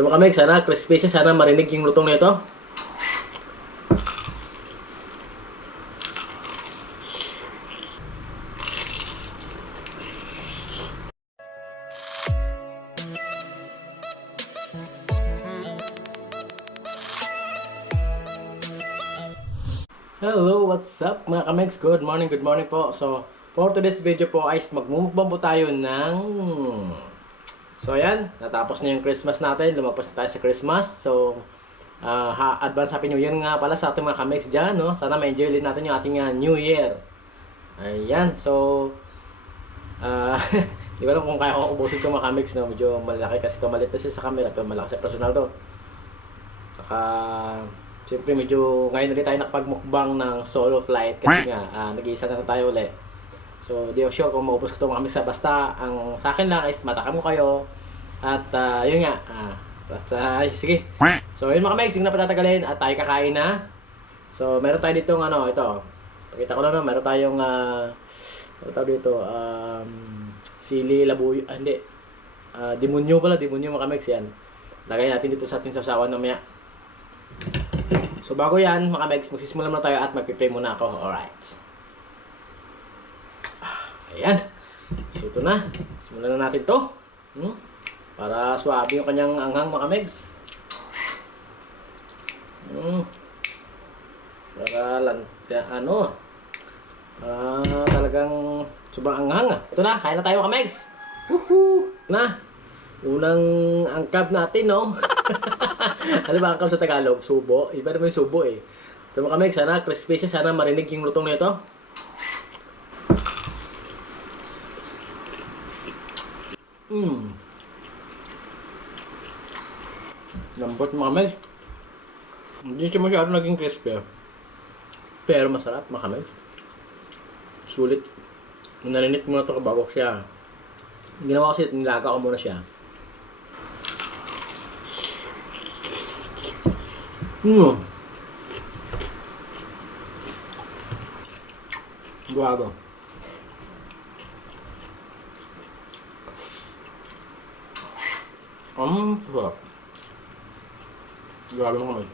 So mga kamig, sana crispy siya. Sana marinig yung lutong nito. Hello, what's up mga kamigs? Good morning po. So, for today's video po ay magmumukbang po tayo ng... So, ayan, natapos na yung Christmas natin. Lumagpas na tayo sa Christmas. So, advance Happy New Year nga pala sa ating mga kamigs dyan, no? Sana ma-enjoy ulit natin yung ating New Year. Ayan, so... Di ko alam kung kaya ko ubusin itong mga kamigs, no? Medyo malaki kasi ito, maliit na siya sa camera, pero malaki sa personal to. Saka... Siyempre medyo ngayon ulit tayo nakapagmukbang ng solo flight kasi nga nag-iisa na tayo ulit. So di ako sure kung maubos ko ito mga sa basta ang sa akin lang is matakam ko kayo at yun nga sige. So yun mga kamigs, hindi na patatagalin at tayo kakain na. So meron tayo ditong ito. Pakita ko lang meron tayong ano tawag dito sili labuyo, hindi. Demonyo mga kamigs yan. Lagay natin dito sa ating sasawan mamaya. So bago yan, mga megs, magsisimula muna tayo at magpipray muna ako. Alright. Ayan. So ito na. Simulan na natin to. Para swabe yung kanyang anghang, mga megs. Para talagang sobrang anghang. Ito na, kain na tayo mga megs. Woohoo! Na. Unang angkab natin, no? Ano ba angkab sa Tagalog? Subo. Iba naman yung subo eh. So mga kamig, sana crispy siya. Sana marinig yung lutong nito. Lambot mga kamig. Hindi siya masyado naging crispy. Pero masarap mga kamig. Sulit. Naninit muna ito bago siya. Ginawa ko kasi nilaga ko muna siya. Guwago. Sarap. Grabe mo kami.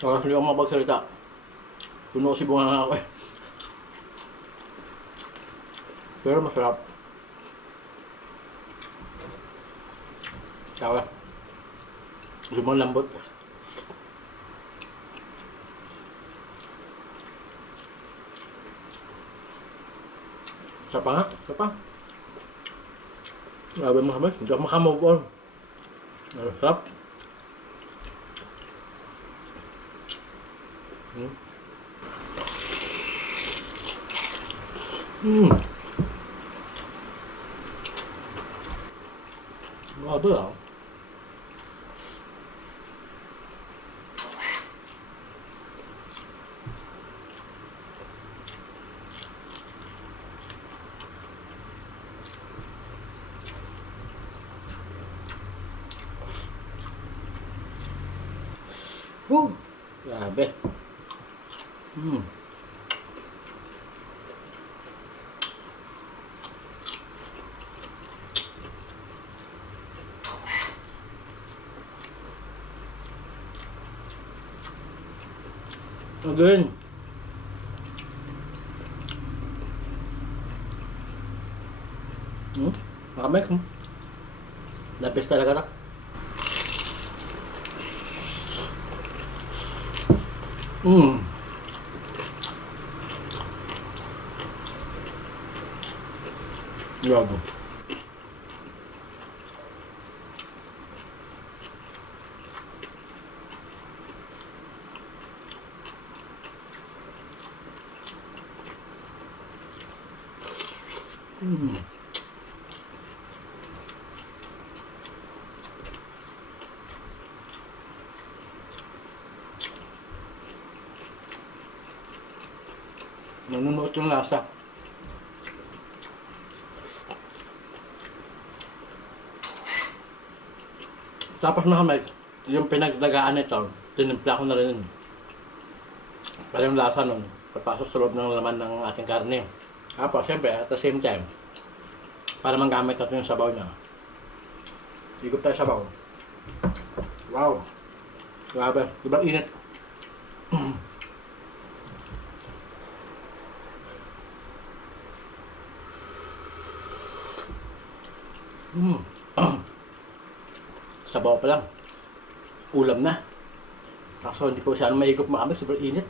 Oras hindi ako makapagsalita. Puno kasi bunga nga ako eh. Pero masarap. Saka lumang lambot. Sapa nga, sapa. Grabe mga kamay, hindi ako makamove on. Sarap. Grabe ah. Grabe. Again. Makamay. Lapis talaga na. Grabe. Nanunuot yung lasa. Tapos na kamay, yung pinagdagaan nito, tinimpla ko na rin. Para yung lasa nun, papasok sa loob ng laman ng ating karne. Tapos, siyempre, at the same time, para manggamit natin yung sabaw niya. Higop tayo sabaw. Wow! Grabe, diba init? Sabaw pa lang. Ulam na. Kaso hindi ko siya maigop makami, super init.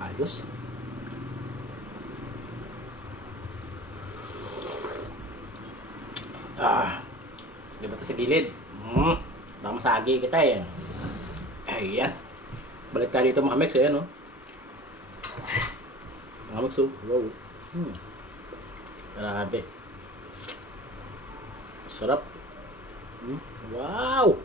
Ayos. Di ba ito sa gilid? Baka masagi kita eh. Ayan. Balik tayo dito mga mix, ayan o. Mga mix o. Wow. Grabe. Sarap. Wow.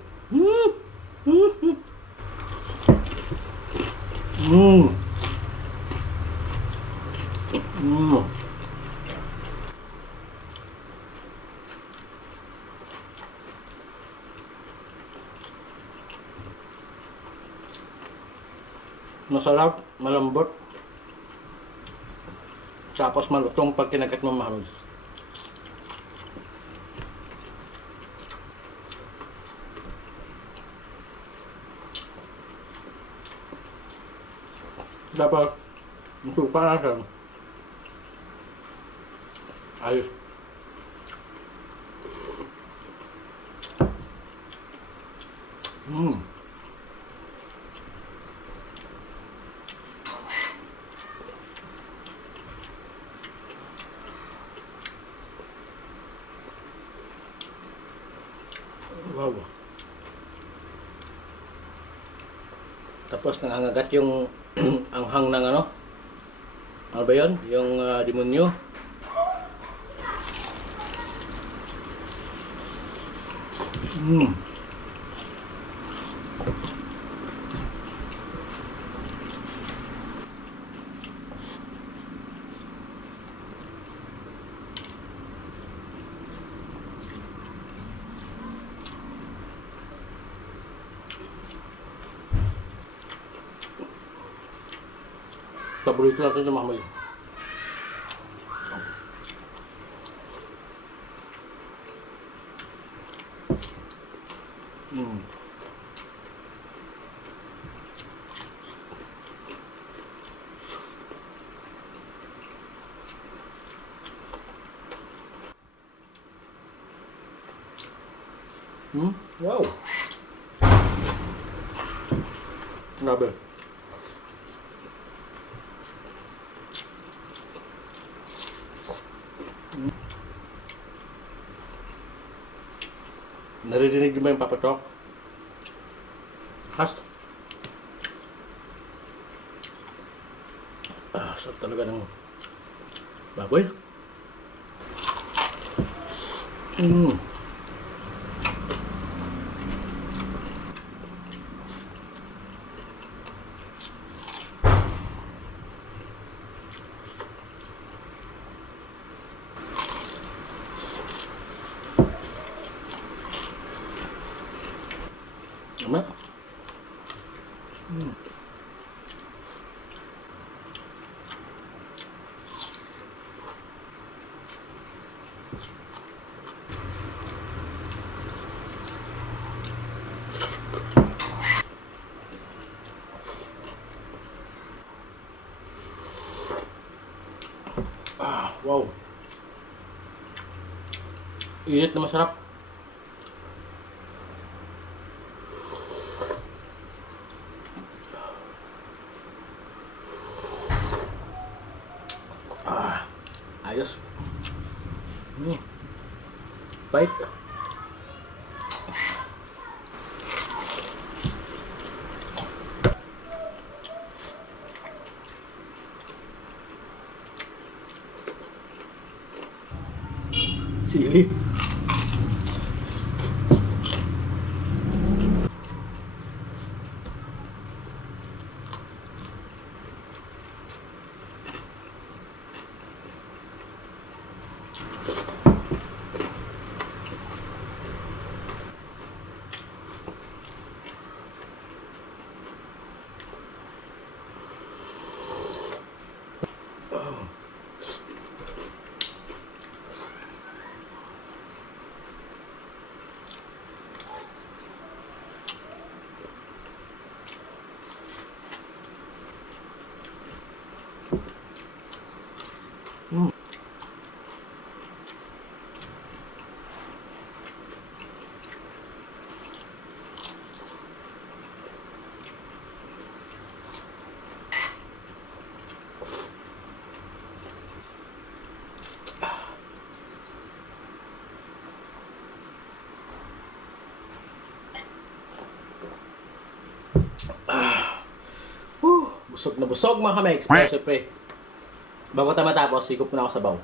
Masarap, malambot. Tapos malutong pag kinagat mo mahal. Dapat suka natin. Ayos. Wow. Tapos nangangagat yung anghang ng ano? Ano ba yun? Yung demonyo. Paborito natin yung mamay. Wow. Grabe. Naririnig mo ba yung papatok? Has? Sarap talaga ng baboy. Tama? Wow. Init na masarap. Ayos. Bait. Sili. busog na busog mga kamegs. Pero syempre, bago tayo matapos, sikop na ako sa sabaw.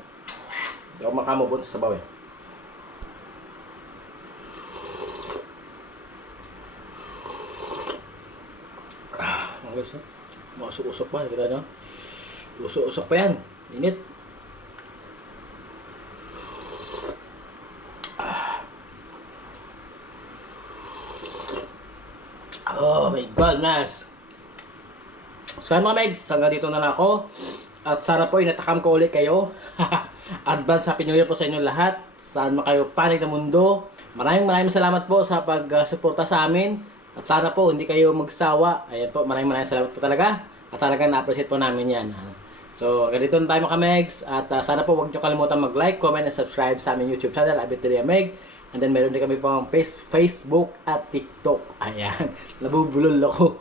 Hindi ako makamubot sa sabaw eh. Okay, so. Masuk-usok pa, kira no? Usok-usok pa yan. Init. Oh my goodness. So mga megs, hanggang dito na lang ako. At sana po inatakam ko ulit kayo. Advance Happy New Year po sa inyo lahat. Saan man kayo panig ng mundo. Maraming salamat po sa pag-suporta sa amin. At sana po hindi kayo magsawa. Ayan po, maraming salamat po talaga. At talagang na-appreciate po namin yan. So, ganito na tayo mga megs. At sana po huwag nyo kalimutan mag-like, comment, and subscribe sa aming YouTube channel, Abiteria Meg. And then meron din kami pong Facebook at TikTok. Ayan, nabubulol ako.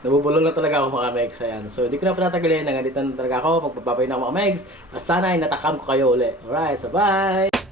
Nabubulol na talaga ako mga megs. Ayan. So, hindi ko na patatagalin. Nandito na talaga ako. Magpapapay na ako mga megs. At sana ay natakam ko kayo ulit. Alright, so bye!